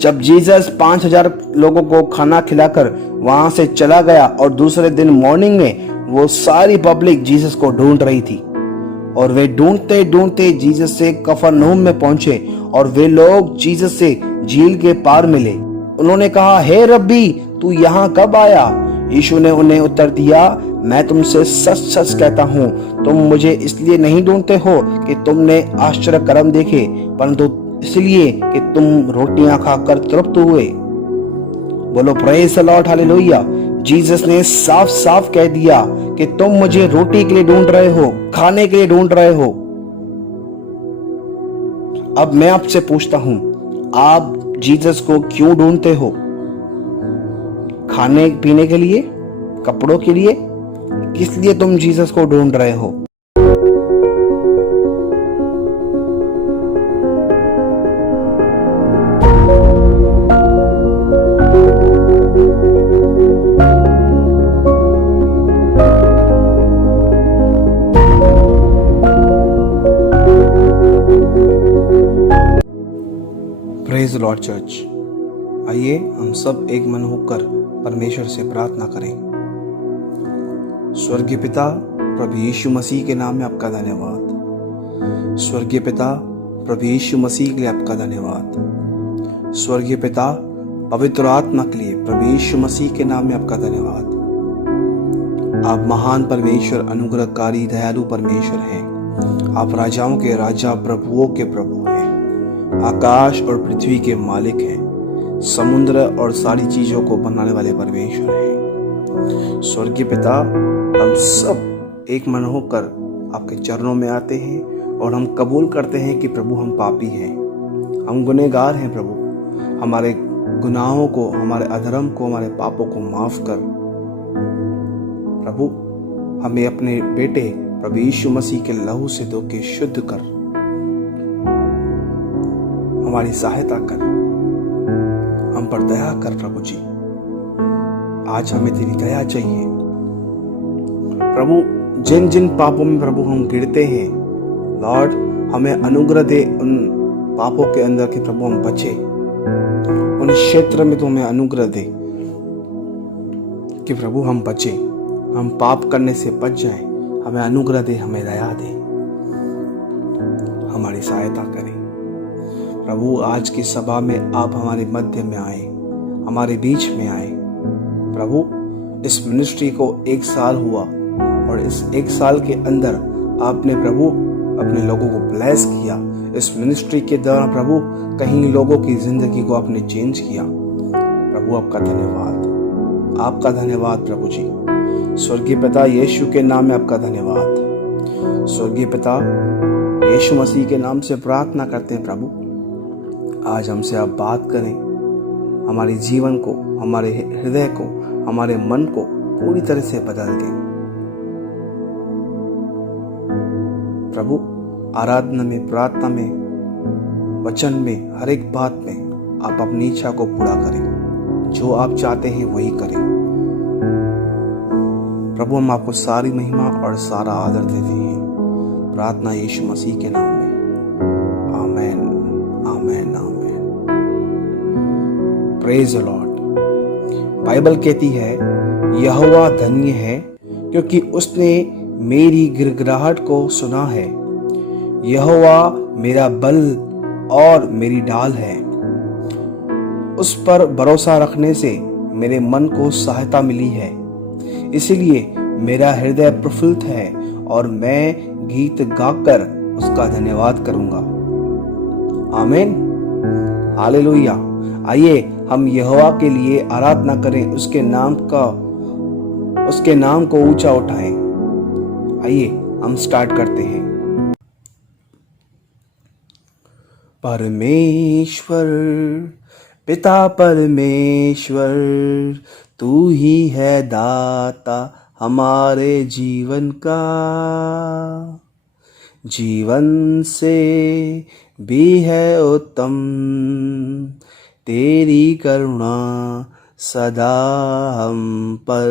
जब जीसस 5,000 लोगों को खाना खिलाकर वहां से चला गया और दूसरे दिन मॉर्निंग में वो सारी पब्लिक जीसस को ढूंढ रही थी और वे ढूंढते ढूंढते जीसस से कफरनहूम में पहुंचे और वे लोग जीसस से झील के पार मिले। उन्होंने कहा, हे रब्बी, तू यहाँ कब आया? यीशु ने उन्हें उत्तर दिया, मैं तुमसे सच सच कहता हूँ, तुम मुझे इसलिए नहीं ढूंढते हो कि तुमने आश्चर्य कर्म देखे, परंतु इसलिए कि तुम रोटियां खाकर तृप्त हुए। बोलो praise the lord, hallelujah. Jesus ने साफ साफ कह दिया कि तुम मुझे रोटी के लिए ढूंढ रहे हो, खाने के लिए ढूंढ रहे हो। अब मैं आपसे पूछता हूं, आप जीसस को क्यों ढूंढते हो? खाने पीने के लिए, कपड़ों के लिए? किस लिए तुम जीसस को ढूंढ रहे हो? प्रेज लॉर्ड चर्च, आइए हम सब एक मन होकर परमेश्वर से प्रार्थना करें। स्वर्गीय पिता, प्रभु यीशु मसीह के नाम में आपका धन्यवाद। स्वर्गीय पिता, प्रभु यीशु मसीह के लिए आपका धन्यवाद। स्वर्गीय पिता, पवित्र आत्मा के लिए प्रभु यीशु मसीह के नाम में आपका धन्यवाद। आप महान परमेश्वर, अनुग्रहकारी, दयालु परमेश्वर हैं। आप राजाओं के राजा, प्रभुओं के प्रभु हैं। आकाश और पृथ्वी के मालिक हैं। समुद्र और सारी चीजों को बनाने वाले परमेश्वर हैं। स्वर्गीय पिता, हम सब एक मन होकर आपके चरणों में आते हैं और हम कबूल करते हैं कि प्रभु हम पापी हैं, हम गुनहगार हैं। प्रभु हमारे गुनाहों को, हमारे अधर्म को, हमारे पापों को माफ कर। प्रभु हमें अपने बेटे प्रभु यीशु मसीह के लहू से धो के शुद्ध कर, हमारी सहायता कर, हम पर दया कर। प्रभु जी, आज हमें तेरी दया चाहिए। प्रभु जिन जिन पापों में प्रभु हम गिरते हैं, लॉर्ड हमें अनुग्रह दे उन पापों के अंदर के प्रभु हम बचे। उन क्षेत्र में तो हमें अनुग्रह दे कि प्रभु हम बचे, हम पाप करने से बच जाएं। हमें अनुग्रह दे, हमें दया दे, हमारी सहायता करें। प्रभु आज की सभा में आप हमारे मध्य में आए, हमारे बीच में आए। प्रभु इस मिनिस्ट्री को 1 साल हुआ और इस 1 साल के अंदर आपने प्रभु अपने लोगों को ब्लेस किया। इस मिनिस्ट्री के दौरान प्रभु कहीं लोगों की जिंदगी को आपने चेंज किया। प्रभु आपका धन्यवाद, आपका धन्यवाद प्रभु जी। स्वर्गीय पिता, यीशु के नाम में आपका धन्यवाद। स्वर्गीय पिता, यीशु मसीह के नाम से प्रार्थना करते हैं। प्रभु आज हमसे आप बात करें, हमारे जीवन को, हमारे हृदय को, हमारे मन को पूरी तरह से बदल दें। प्रभु आराधना में, प्रार्थना में, वचन में, हर एक बात में आप अपनी इच्छा को पूरा करें। जो आप चाहते हैं वही करें। प्रभु हम आपको सारी महिमा और सारा आदर देते हैं। प्रार्थना यीशु मसीह के नाम में, आमेन, आमेन, आमेन। Praise the lord. बाइबल कहती है, यहोवा धन्य है क्योंकि उसने मेरी गिड़गिड़ाहट को सुना है। यहोवा मेरा बल और मेरी ढाल है। उस पर भरोसा रखने से मेरे मन को सहायता मिली है। इसलिए मेरा हृदय प्रफुल्लित है और मैं गीत गाकर उसका धन्यवाद करूंगा। आमीन, हालेलुया। आइए हम यहोवा के लिए आराधना करें, उसके नाम को ऊंचा उठाएं। आइए हम स्टार्ट करते हैं। परमेश्वर पिता परमेश्वर, तू ही है दाता हमारे जीवन का। जीवन से भी है उत्तम तेरी करुणा सदा हम पर।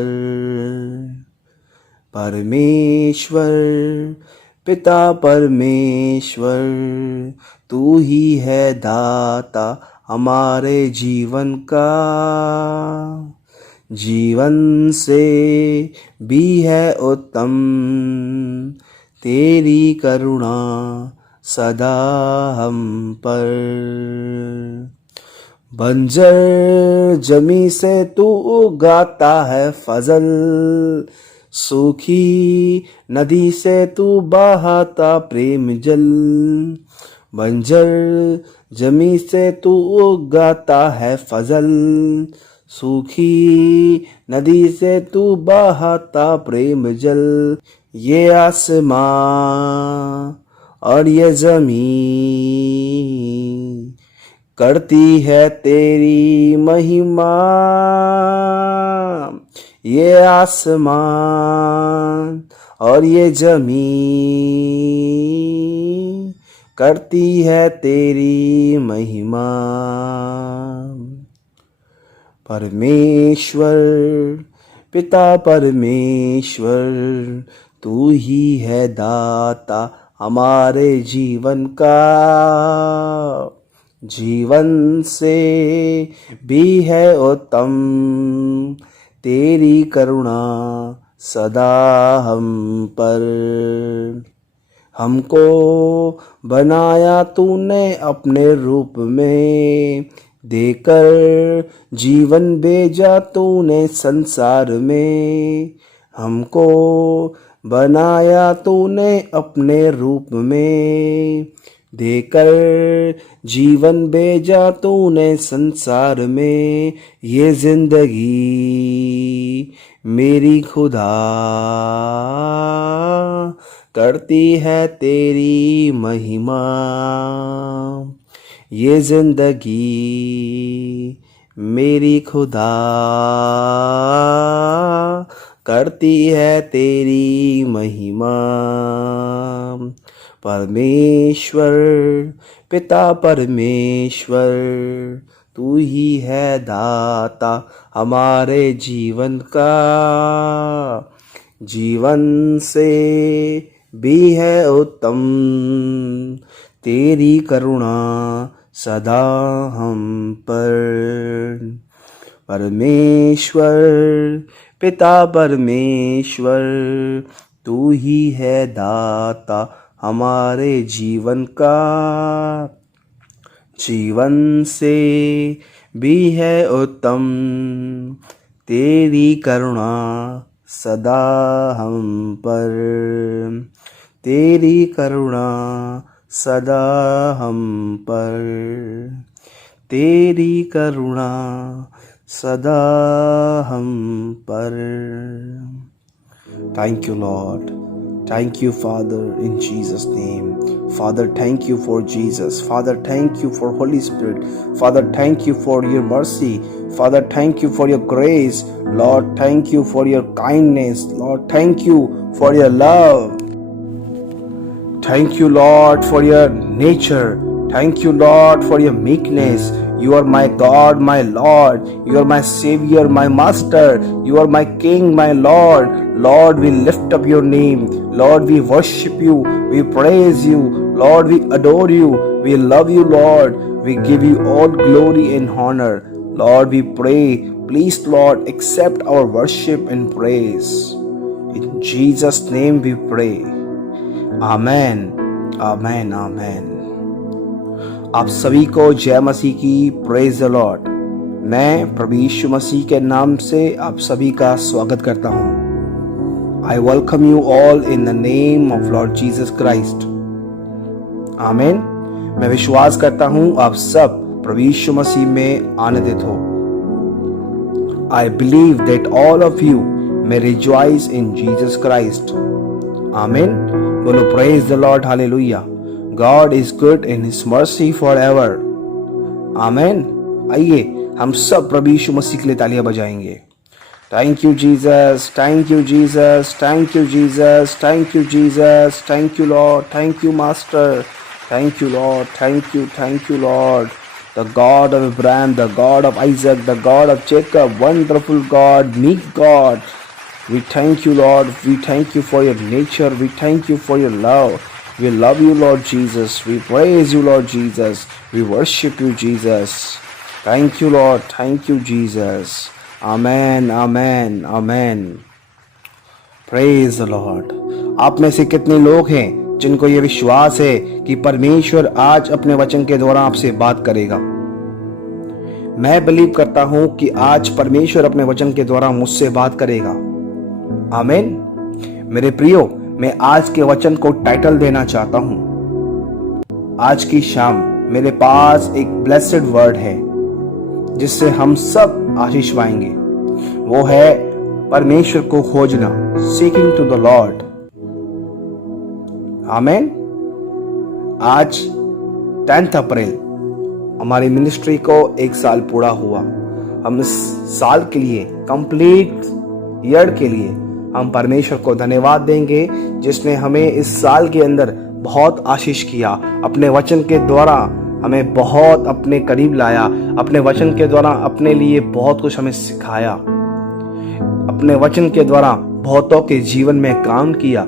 परमेश्वर पिता परमेश्वर, तू ही है दाता हमारे जीवन का, जीवन से भी है उत्तम तेरी करुणा सदा हम पर। बंजर जमी से तू उगाता है फजल, सूखी नदी से तू बहाता प्रेम जल। बंजर जमी से तू उगाता है फजल, सूखी नदी से तू बहाता प्रेम जल। ये आसमां और ये जमीन करती है तेरी महिमा। ये आसमान और ये जमीन करती है तेरी महिमा। परमेश्वर पिता परमेश्वर, तू ही है दाता हमारे जीवन का, जीवन से भी है उत्तम तेरी करुणा सदा हम पर। हमको बनाया तूने अपने रूप में, देकर जीवन भेजा तूने संसार में। हमको बनाया तूने अपने रूप में, देकर जीवन भेजा तूने संसार में। ये जिंदगी मेरी खुदा करती है तेरी महिमा। ये जिंदगी मेरी खुदा करती है तेरी महिमा। परमेश्वर पिता परमेश्वर, तू ही है दाता हमारे जीवन का, जीवन से भी है उत्तम तेरी करुणा सदा हम पर। परमेश्वर पिता परमेश्वर, तू ही है दाता हमारे जीवन का, जीवन से भी है उत्तम तेरी करुणा सदा हम पर। तेरी करुणा सदा हम पर, तेरी करुणा सदा हम पर। Thank you, Lord. Thank you, Father, in Jesus' name. Father, thank you for Jesus. Father, thank you for Holy Spirit. Father, thank you for your mercy. Father, thank you for your grace. Lord, thank you for your kindness. Lord, thank you for your love. Thank you, Lord, for your nature. Thank you, Lord, for your meekness. You are my God, my Lord. You are my Savior, my Master. You are my King, my Lord. Lord, we lift up your name. Lord, we worship you. We praise you. Lord, we adore you. We love you, Lord. We give you all glory and honor. Lord, we pray, please, Lord, accept our worship and praise. In Jesus' name we pray. Amen. Amen. Amen. आप सभी को जय मसीह की, praise the Lord. मैं प्रभु यीशु मसीह के नाम से आप सभी का स्वागत करता हूं। I welcome you all in the name of Lord Jesus Christ. आमीन। मैं विश्वास करता हूं आप सब प्रभु यीशु मसीह में आनंदित हो। I believe that all of you may rejoice in Jesus Christ. आमीन। बोलो praise the lord, hallelujah. God is good and His mercy forever. Amen. आइए हम सब प्रभु यीशु मसीह के लिए तालियां बजाएंगे। Thank you Jesus, thank you Jesus, thank you Jesus, thank you Jesus, thank you Lord, thank you Master, thank you Lord, thank you Lord. The God of Abraham, the God of Isaac, the God of Jacob, wonderful God, meek God. We thank you Lord, we thank you for your nature, we thank you for your love. We love you, Lord Jesus. We praise you, Lord Jesus. We worship you, Jesus. Thank you, Lord. Thank you, Jesus. Amen, amen, amen. Praise the Lord. आप में से कितने लोग हैं जिनको ये विश्वास है कि परमेश्वर आज अपने वचन के द्वारा आपसे बात करेगा? मैं बिलीव करता हूं कि आज परमेश्वर अपने वचन के द्वारा मुझसे बात करेगा। आमीन। मेरे प्रियो, मैं आज के वचन को टाइटल देना चाहता हूं। आज की शाम मेरे पास एक ब्लेस्ड वर्ड है जिससे हम सब आशीष पाएंगे। वो है परमेश्वर को खोजना, सीकिंग टू द लॉर्ड। आमीन। आज 10 अप्रैल हमारी मिनिस्ट्री को 1 साल पूरा हुआ। हम इस साल के लिए, कंप्लीट ईयर के लिए हम परमेश्वर को धन्यवाद देंगे जिसने हमें इस साल के अंदर बहुत आशीष किया, अपने वचन के द्वारा हमें बहुत अपने करीब लाया, अपने वचन के द्वारा अपने लिए बहुत कुछ हमें सिखाया, अपने वचन के द्वारा बहुतों के जीवन में काम किया,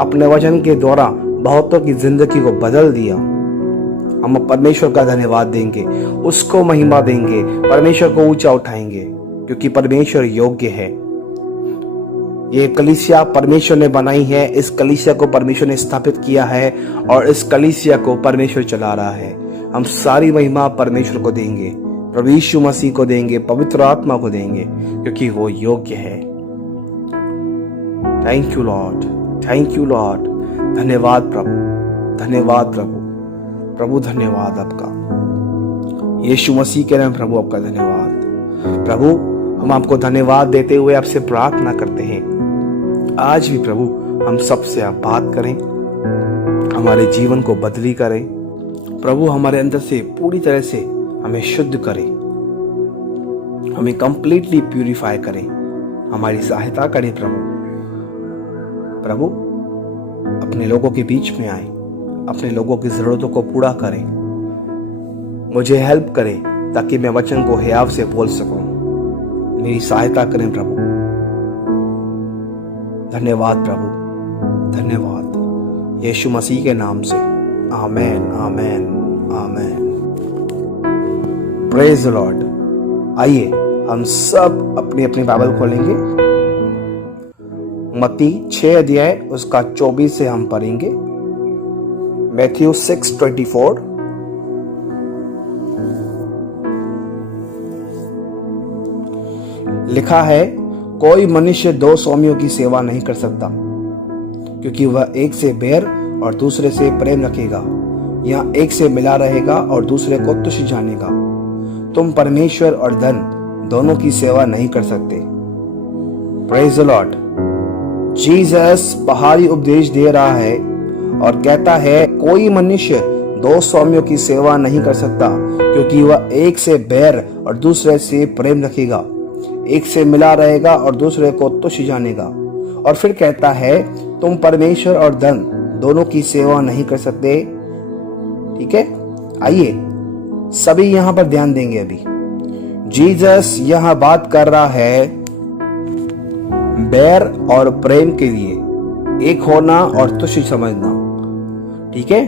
अपने वचन के द्वारा बहुतों की जिंदगी को बदल दिया। हम परमेश्वर का धन्यवाद देंगे, उसको महिमा देंगे, परमेश्वर को ऊंचा उठाएंगे क्योंकि परमेश्वर योग्य है। ये कलीसिया परमेश्वर ने बनाई है, इस कलीसिया को परमेश्वर ने स्थापित किया है और इस कलीसिया को परमेश्वर चला रहा है। हम सारी महिमा परमेश्वर को देंगे, प्रभु यीशु मसीह को देंगे, पवित्र आत्मा को देंगे क्योंकि वो योग्य है। Thank you Lord, thank you Lord. धन्यवाद प्रभु, धन्यवाद प्रभु, प्रभु धन्यवाद आपका। यीशु मसीह के नाम प्रभु आपका धन्यवाद। प्रभु हम आपको धन्यवाद देते हुए आपसे प्रार्थना करते हैं, आज भी प्रभु हम सबसे आप बात करें, हमारे जीवन को बदली करें प्रभु, हमारे अंदर से पूरी तरह से हमें शुद्ध करें, हमें कंप्लीटली प्यूरिफाई करें, हमारी सहायता करें प्रभु। प्रभु अपने लोगों के बीच में आए, अपने लोगों की जरूरतों को पूरा करें, मुझे हेल्प करें ताकि मैं वचन को हियाव से बोल सकूं। मेरी सहायता करें प्रभु। धन्यवाद प्रभु, धन्यवाद यीशु मसीह के नाम से। आमेन, आमेन, आमेन। Praise the lord. आइए हम सब अपनी अपनी बाइबल खोलेंगे। मत्ती 6 अध्याय उसका 24 से हम पढ़ेंगे। मैथ्यू 6:24। लिखा है, कोई मनुष्य 2 स्वामियों की सेवा नहीं कर सकता, क्योंकि वह एक से बैर और दूसरे से प्रेम रखेगा, या एक से मिला रहेगा और दूसरे को तुच्छ जानेगा। तुम परमेश्वर और धन दोनों की सेवा नहीं कर सकते। Praise the Lord. जीसस बाहरी उपदेश दे रहा है और कहता है, कोई मनुष्य 2 स्वामियों की सेवा नहीं कर सकता, क्योंकि वह एक से बैर और दूसरे से प्रेम रखेगा, एक से मिला रहेगा और दूसरे को तुच्छ जानेगा। और फिर कहता है, तुम परमेश्वर और धन दोनों की सेवा नहीं कर सकते। ठीक है, आइए सभी यहां पर ध्यान देंगे। अभी जीसस यहां बात कर रहा है बैर और प्रेम के लिए, एक होना और तुच्छ समझना। ठीक है,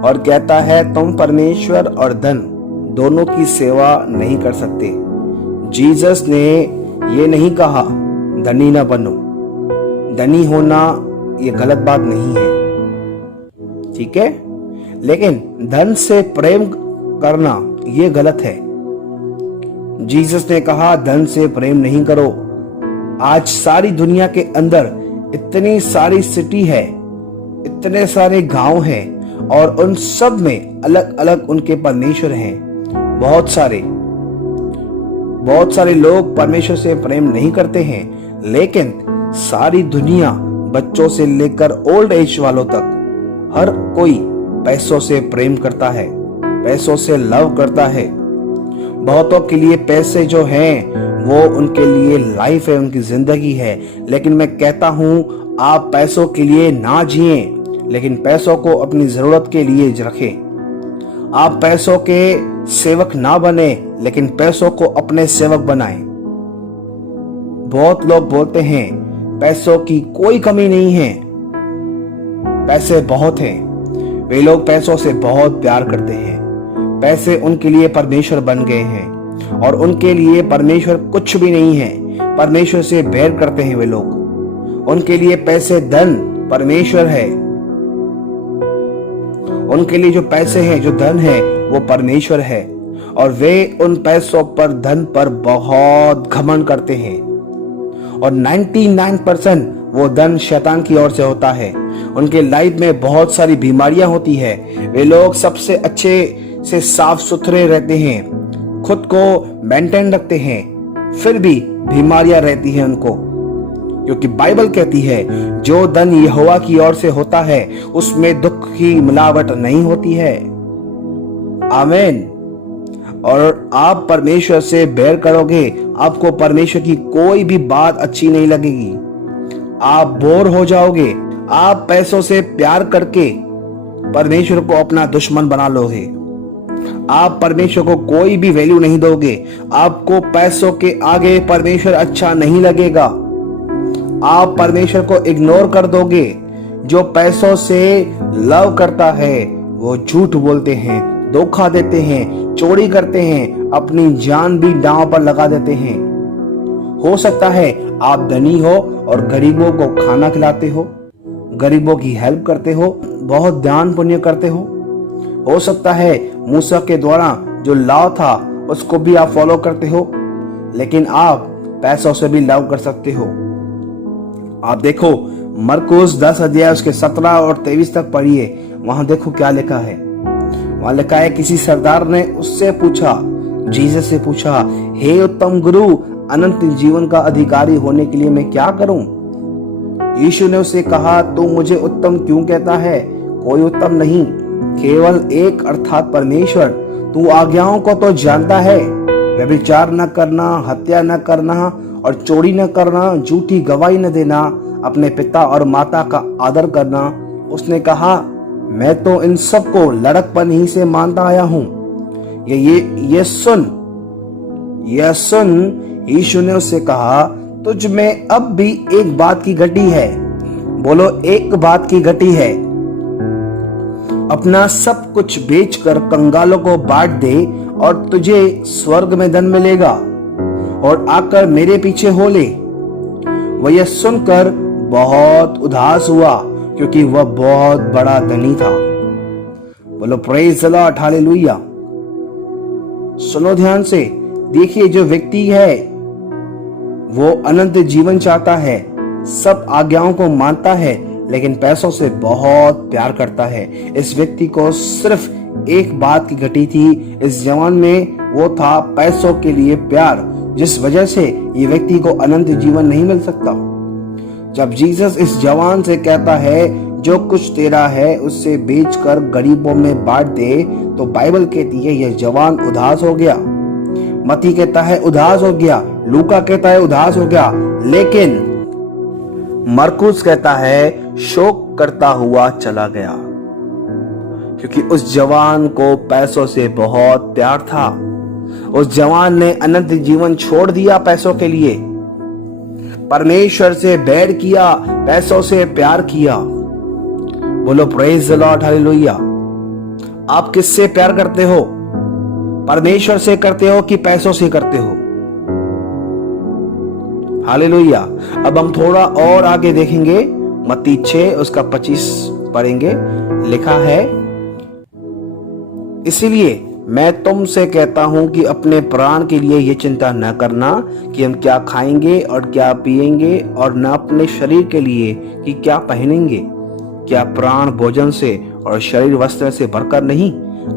और कहता है तुम परमेश्वर और धन दोनों की सेवा नहीं कर सकते। जीसस ने ये नहीं कहा धनी ना बनो, धनी होना ये गलत बात नहीं है, ठीक है, लेकिन धन से प्रेम करना ये गलत है। जीसस ने कहा धन से प्रेम नहीं करो। आज सारी दुनिया के अंदर इतनी सारी सिटी है, इतने सारे गांव हैं और उन सब में अलग अलग उनके परमेश्वर हैं। बहुत सारे लोग परमेश्वर से प्रेम नहीं करते हैं, लेकिन सारी दुनिया बच्चों से लेकर ओल्ड एज वालों तक हर कोई पैसों से प्रेम करता है, पैसों से लव करता है। बहुतों के लिए पैसे जो हैं वो उनके लिए लाइफ है, उनकी जिंदगी है। लेकिन मैं कहता हूं आप पैसों के लिए ना जिए, लेकिन पैसों को अपनी जरूरत के लिए रखें। आप पैसों के सेवक ना बने, लेकिन पैसों को अपने सेवक बनाएं। बहुत लोग बोलते हैं पैसों की कोई कमी नहीं है, पैसे बहुत हैं। वे लोग पैसों से बहुत प्यार करते हैं। पैसे उनके लिए परमेश्वर बन गए हैं और उनके लिए परमेश्वर कुछ भी नहीं है। परमेश्वर से बैर करते हैं वे लोग। उनके लिए पैसे, धन परमेश्वर है। उनके लिए जो पैसे हैं, जो धन है, वो परमेश्वर है और वे उन पैसों पर, धन पर बहुत घमंड करते हैं और 99% वो धन शैतान की ओर से होता है। उनके लाइफ में बहुत सारी बीमारियां होती है। वे लोग सबसे अच्छे से साफ सुथरे रहते हैं, खुद को मेंटेन रखते हैं, फिर भी बीमारियां रहती हैं उनको, क्योंकि बाइबल कहती है जो धन यहोवा की ओर से होता है उसमें दुख की मिलावट नहीं होती है। आमीन। और आप परमेश्वर से बैर करोगे, आपको परमेश्वर की कोई भी बात अच्छी नहीं लगेगी। आप बोर हो जाओगे। आप पैसों से प्यार करके परमेश्वर को अपना दुश्मन बना लोगे। आप परमेश्वर को कोई भी वैल्यू नहीं दोगे। आपको पैसों के आगे परमेश्वर अच्छा नहीं लगेगा। आप परमेश्वर को इग्नोर कर दोगे। जो पैसों से लव करता है वो झूठ बोलते हैं, धोखा देते हैं, चोरी करते हैं, अपनी जान भी दांव पर लगा देते हैं। हो सकता है आप धनी हो और गरीबों को खाना खिलाते हो, गरीबों की हेल्प करते हो, बहुत दान पुण्य करते हो सकता है मूसा के द्वारा जो लॉ था उसको भी आप फॉलो करते हो, लेकिन आप पैसों से भी लव कर सकते हो। आप देखो मरकुस 10 अध्याय उसके 17 और 23 तक पढ़िए। वहां देखो क्या लिखा है। वहां लिखा है, किसी सरदार ने उससे पूछा, जीसस से पूछा, हे उत्तम गुरु, अनंत जीवन का अधिकारी होने के लिए मैं क्या करूं? यीशु ने उससे कहा, तू मुझे उत्तम क्यों कहता है? कोई उत्तम नहीं, केवल एक, अर्थात परमेश्वर। तू आज्ञाओं को तो जानता है, व्यभिचार न करना, हत्या न करना और चोरी न करना, झूठी गवाही न देना, अपने पिता और माता का आदर करना। उसने कहा, मैं तो इन सब को लड़कपन ही से मानता आया हूं। ये सुन। यीशु ने उससे कहा, तुझ में अब भी एक बात की घटी है। बोलो, एक बात की घटी है। अपना सब कुछ बेचकर कंगालों को बांट दे और तुझे स्वर्ग में धन मिलेगा, और आकर मेरे पीछे हो ले। वह यह सुनकर बहुत उदास हुआ, क्योंकि वह बहुत बड़ा धनी था। बोलो प्रेज द लॉर्ड, हालेलुया। सुनो ध्यान से, देखिए जो व्यक्ति है वो अनंत जीवन चाहता है, सब आज्ञाओं को मानता है, लेकिन पैसों से बहुत प्यार करता है। इस व्यक्ति को सिर्फ एक बात की घटी थी इस जवान में, वो था पैसों के लिए प्यार, जिस वजह से ये व्यक्ति को अनंत जीवन नहीं मिल सकता। जब जीसस इस जवान से कहता है, जो कुछ तेरा है उससे बेचकर गरीबों में बांट दे, तो बाइबल कहती है यह जवान उदास हो गया। मती कहता है उदास हो गया, लूका कहता है उदास हो गया, लेकिन मरकुस कहता है शोक करता हुआ चला गया, क्योंकि उस जवान को पैसों से बहुत प्यार था। उस जवान ने अनंत जीवन छोड़ दिया पैसों के लिए, परमेश्वर से बैर किया, पैसों से प्यार किया। बोलो प्रेज द लॉर्ड, हालेलुया। आप किससे प्यार करते हो? परमेश्वर से करते हो कि पैसों से करते हो? हालेलुया। अब हम थोड़ा और आगे देखेंगे, मत्ती 6 उसका 25 पढ़ेंगे। लिखा है, इसीलिए मैं तुमसे कहता हूं कि अपने प्राण के लिए ये चिंता न करना कि हम क्या खाएंगे और क्या पिएंगे, और न अपने शरीर के लिए कि क्या पहनेंगे। क्या प्राण भोजन से और शरीर वस्त्र से भरकर नहीं?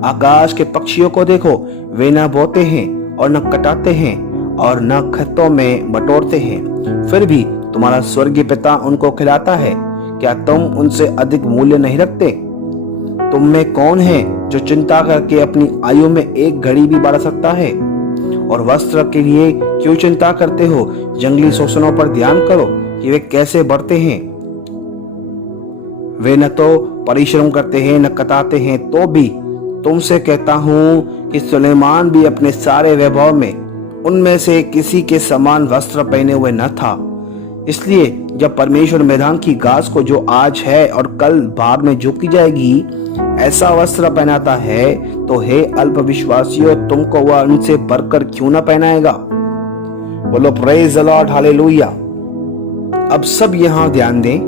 आकाश के पक्षियों को देखो, वे न बोते हैं और न कटाते हैं और न खेतों में बटोरते हैं, फिर भी तुम्हारा स्वर्गीय पिता उनको खिलाता है। क्या तुम उनसे अधिक मूल्य नहीं रखते? तुम में कौन है जो चिंता करके अपनी आयु में एक घड़ी भी बढ़ा सकता है? और वस्त्र के लिए क्यों चिंता करते हो? जंगली शोषणों पर ध्यान करो कि वे कैसे बढ़ते हैं। वे न तो परिश्रम करते हैं न कटाते हैं, तो भी तुमसे कहता हूं कि सुलेमान भी अपने सारे वैभव में उनमें से किसी के समान वस्त्र पहने हुए न था। इसलिए जब परमेश्वर मैदान की घास को जो आज है और कल बाग में झोंकी जाएगी ऐसा वस्त्र पहनाता है, तो हे अल्पविश्वासियों, तुमको वह उनसे बढ़कर क्यों न पहनाएगा। बोलो प्रेज द लॉर्ड, हालेलुया। अब सब यहां ध्यान दें,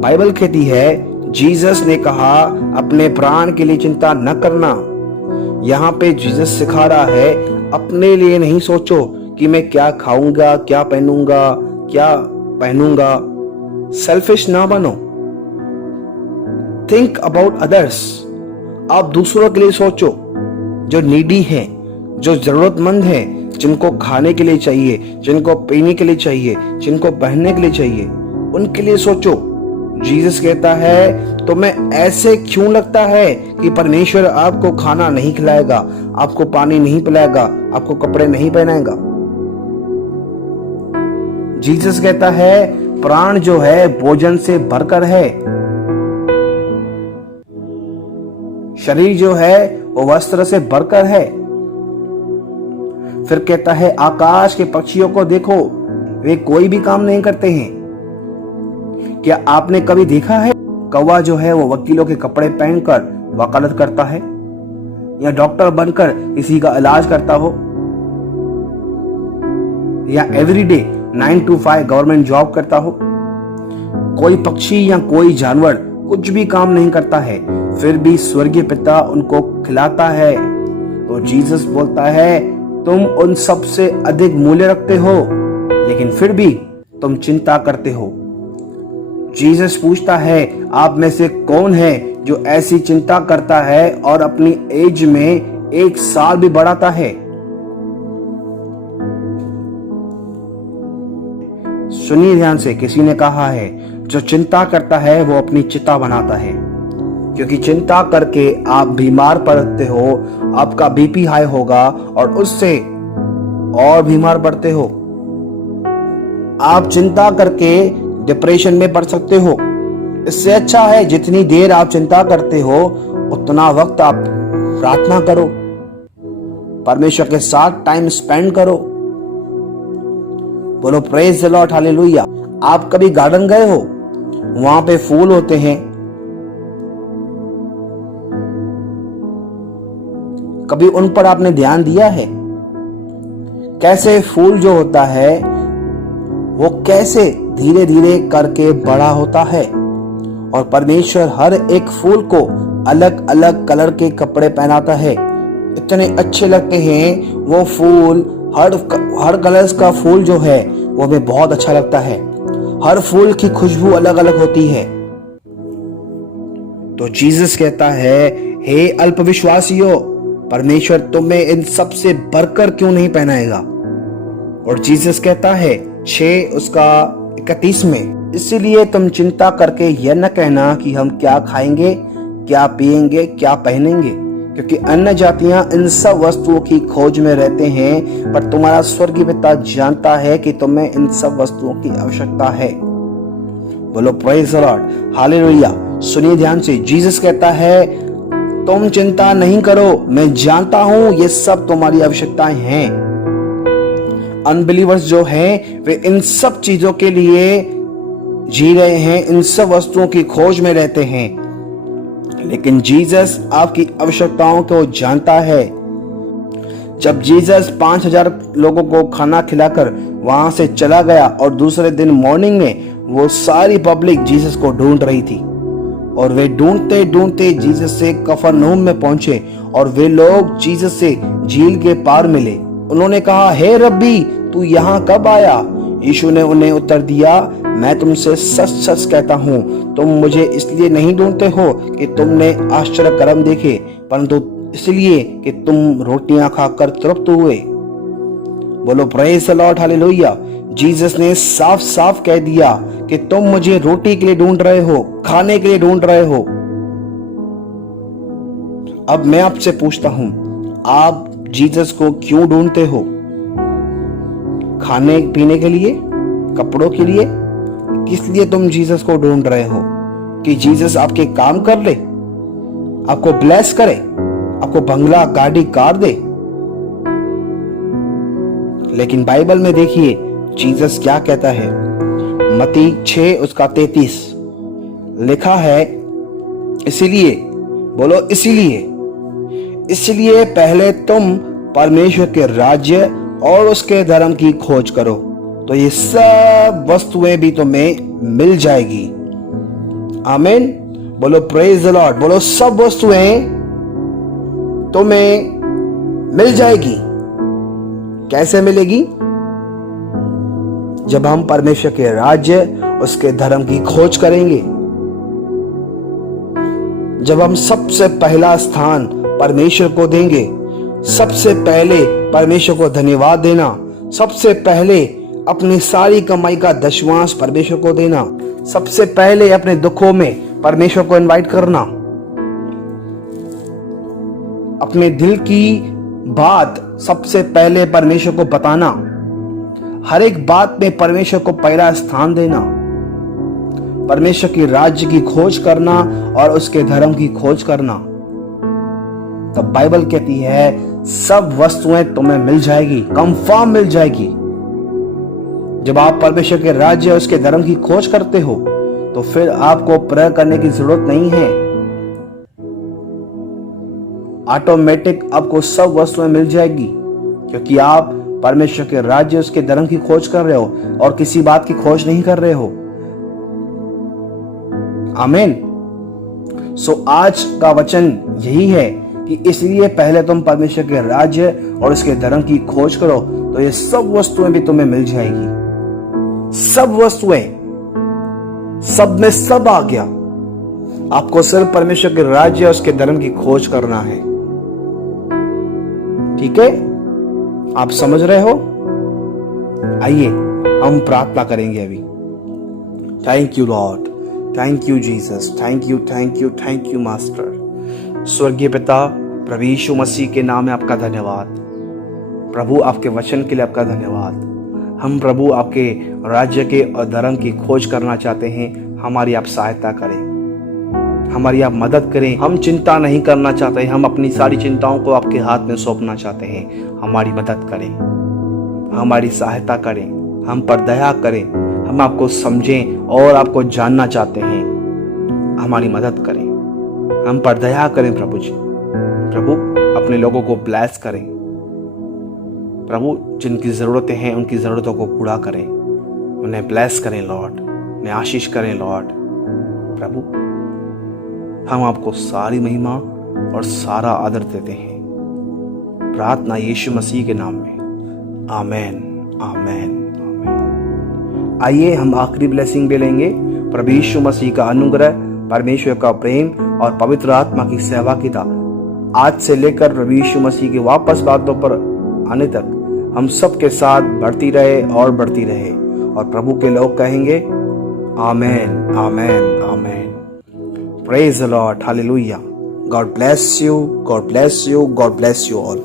बाइबल कहती है जीसस ने कहा अपने प्राण के लिए चिंता न करना। यहाँ पे जीसस सिखा रहा है अपने लिए नहीं सोचो कि मैं क्या खाऊंगा, क्या पहनूंगा, क्या पहनूंगा। सेल्फिश ना बनो, थिंक अबाउट अदर्स। आप दूसरों के लिए सोचो, जो नीडी है, जो जरूरतमंद है, जिनको खाने के लिए चाहिए, जिनको पीने के लिए चाहिए, जिनको पहनने के लिए चाहिए, उनके लिए सोचो। जीसस कहता है तुम्हें ऐसे क्यों लगता है कि परमेश्वर आपको खाना नहीं खिलाएगा, आपको पानी नहीं पिलाएगा, आपको कपड़े नहीं पहनाएगा। जीसस कहता है प्राण जो है भोजन से भरकर है, शरीर जो है वो वस्त्र से भरकर है। फिर कहता है आकाश के पक्षियों को देखो, वे कोई भी काम नहीं करते हैं। क्या आपने कभी देखा है कौवा जो है वो वकीलों के कपड़े पहनकर वकालत करता है या डॉक्टर बनकर किसी का इलाज करता हो, या एवरीडे 9 to 5 गवर्नमेंट जॉब करता हो। कोई पक्षी या कोई जानवर कुछ भी काम नहीं करता है, फिर भी स्वर्गीय पिता उनको खिलाता है। तो जीसस बोलता है तुम उन सब से अधिक मूल्य रखते हो, लेकिन फिर भी तुम चिंता करते हो। जीसस पूछता है आप में से कौन है जो ऐसी चिंता करता है और अपनी एज में 1 साल भी बढ़ाता है। सुनिए ध्यान से, किसी ने कहा है जो चिंता करता है वो अपनी चिता बनाता है, क्योंकि चिंता करके आप बीमार पड़ते हो, आपका बीपी हाई होगा और उससे और बीमार पड़ते हो। आप चिंता करके डिप्रेशन में पड़ सकते हो। इससे अच्छा है जितनी देर आप चिंता करते हो उतना वक्त आप प्रार्थना करो, परमेश्वर के साथ टाइम स्पेंड करो। बोलो प्रेज द लॉर्ड, हालेलुया। आप कभी गार्डन गए हो, वहां पे फूल होते हैं, कभी उन पर आपने ध्यान दिया है कैसे फूल जो होता है वो कैसे धीरे धीरे करके बड़ा होता है, और परमेश्वर हर एक फूल को अलग अलग कलर के कपड़े पहनाता है। इतने अच्छे लगते हैं वो फूल, हर कलर्स का फूल जो है वो हमें बहुत अच्छा लगता है। हर फूल की खुशबू अलग अलग होती है। तो जीसस कहता है हे अल्पविश्वासियों, परमेश्वर तुम्हें इन सब से बढ़कर क्यों नहीं पहनाएगा। और जीसस कहता है 6:31 में, इसलिए तुम चिंता करके यह न कहना कि हम क्या खाएंगे, क्या पिएंगे, क्या पहनेंगे, क्योंकि अन्य जातियां इन सब वस्तुओं की खोज में रहते हैं, पर तुम्हारा स्वर्गीय पिता जानता है कि तुम्हें इन सब वस्तुओं की आवश्यकता है। बोलो प्रेज द लॉर्ड, हालेलुया। सुनिए ध्यान से, जीसस कहता है तुम चिंता नहीं करो, मैं जानता हूं ये सब तुम्हारी आवश्यकताएं हैं। अनबिलीवर्स जो हैं वे इन सब चीजों के लिए जी रहे हैं, इन सब वस्तुओं की खोज में रहते हैं, लेकिन जीसस आपकी आवश्यकताओं को जानता है। जब जीसस 5000 लोगों को खाना खिलाकर वहां से चला गया और दूसरे दिन मॉर्निंग में वो सारी पब्लिक जीसस को ढूंढ रही थी, और वे ढूंढते ढूंढते जीसस से कफरनहूम में पहुंचे, और वे लोग जीसस से झील के पार मिले। उन्होंने कहा हे रब्बी, तू यहाँ कब आया। यीशु ने उन्हें उत्तर दिया, मैं तुमसे सच सच कहता हूँ, तुम मुझे इसलिए नहीं ढूंढते हो कि तुमने आश्चर्य कर्म देखे, परंतु इसलिए कि तुम रोटियां खाकर तृप्त हुए। बोलो praise the lord, hallelujah. Jesus ने साफ साफ कह दिया कि तुम मुझे रोटी के लिए ढूंढ रहे हो, खाने के लिए ढूंढ रहे हो। अब मैं आपसे पूछता हूं, आप जीसस को क्यों ढूंढते हो? खाने पीने के लिए, कपड़ों के लिए? किस लिए तुम जीसस को ढूंढ रहे हो? कि जीसस आपके काम कर ले, आपको ब्लेस करे, आपको बंगला, गाड़ी, कार दे? लेकिन बाइबल में देखिए जीसस क्या कहता है। मत्ती 6 उसका 33 लिखा है, इसीलिए बोलो इसलिए पहले तुम परमेश्वर के राज्य और उसके धर्म की खोज करो, तो ये सब वस्तुएं भी तुम्हें मिल जाएगी। आमीन। बोलो प्रेज द लॉर्ड। बोलो सब वस्तुएं तुम्हें मिल जाएगी। कैसे मिलेगी? जब हम परमेश्वर के राज्य उसके धर्म की खोज करेंगे, जब हम सबसे पहला स्थान परमेश्वर को देंगे, सबसे पहले परमेश्वर को धन्यवाद देना, सबसे पहले अपनी सारी कमाई का दशवांश परमेश्वर को देना, सबसे पहले अपने दुखों में परमेश्वर को इनवाइट करना, अपने दिल की बात सबसे पहले परमेश्वर को बताना, हर एक बात में परमेश्वर को पहला स्थान देना, परमेश्वर की राज्य की खोज करना और उसके धर्म की खोज करना। तब बाइबल कहती है सब वस्तुएं तुम्हें मिल जाएगी, कंफर्म मिल जाएगी। जब आप परमेश्वर के राज्य और उसके धर्म की खोज करते हो तो फिर आपको प्रेयर करने की जरूरत नहीं है। ऑटोमेटिक आपको सब वस्तुएं मिल जाएगी, क्योंकि आप परमेश्वर के राज्य उसके धर्म की खोज कर रहे हो और किसी बात की खोज नहीं कर रहे हो। आमीन। सो आज का वचन यही है कि इसलिए पहले तुम परमेश्वर के राज्य और उसके धर्म की खोज करो, तो ये सब वस्तुएं भी तुम्हें मिल जाएगी। सब वस्तुएं, सब में सब आ गया। आपको सिर्फ परमेश्वर के राज्य और उसके धर्म की खोज करना है। ठीक है, आप समझ रहे हो? आइए हम प्रार्थना करेंगे अभी। Thank you Lord, thank you Jesus, thank you master. स्वर्गीय पिता, प्रभु यीशु मसीह के नाम में आपका धन्यवाद। प्रभु आपके वचन के लिए आपका धन्यवाद। हम प्रभु आपके राज्य के और धर्म की खोज करना चाहते हैं। हमारी आप सहायता करें, हमारी आप मदद करें। हम चिंता नहीं करना चाहते, हम अपनी सारी चिंताओं को आपके हाथ में सौंपना चाहते हैं। हमारी मदद करें, हमारी सहायता करें, हम पर दया करें। हम आपको समझें और आपको जानना चाहते हैं। हमारी मदद करें, हम पर दया करें प्रभु जी। प्रभु अपने लोगों को ब्लेस करें। प्रभु जिनकी ज़रूरतें हैं उनकी ज़रूरतों को पूरा करें, उन्हें ब्लेस करें लॉर्ड, उन्हें आशीष करें लॉर्ड। प्रभु हम आपको सारी महिमा और सारा आदर देते हैं। प्रार्थना यीशु मसीह के नाम में, आमेन, आमेन, आमेन। आइए हम आखिरी ब्लेसिंग भी लेंगे। प्रभु यीशु मसीह का अनुग्रह, परमेश्वर का प्रेम और पवित्र आत्मा की सहभागिता आज से लेकर प्रभु यीशु मसीह के वापस बातों पर आने तक हम सबके साथ बढ़ती रहे और बढ़ती रहे। और प्रभु के लोग कहेंगे आमेन, आमेन, आमेन। प्रेज द लॉर्ड, हालेलुया। God bless you, God bless you, God bless you all.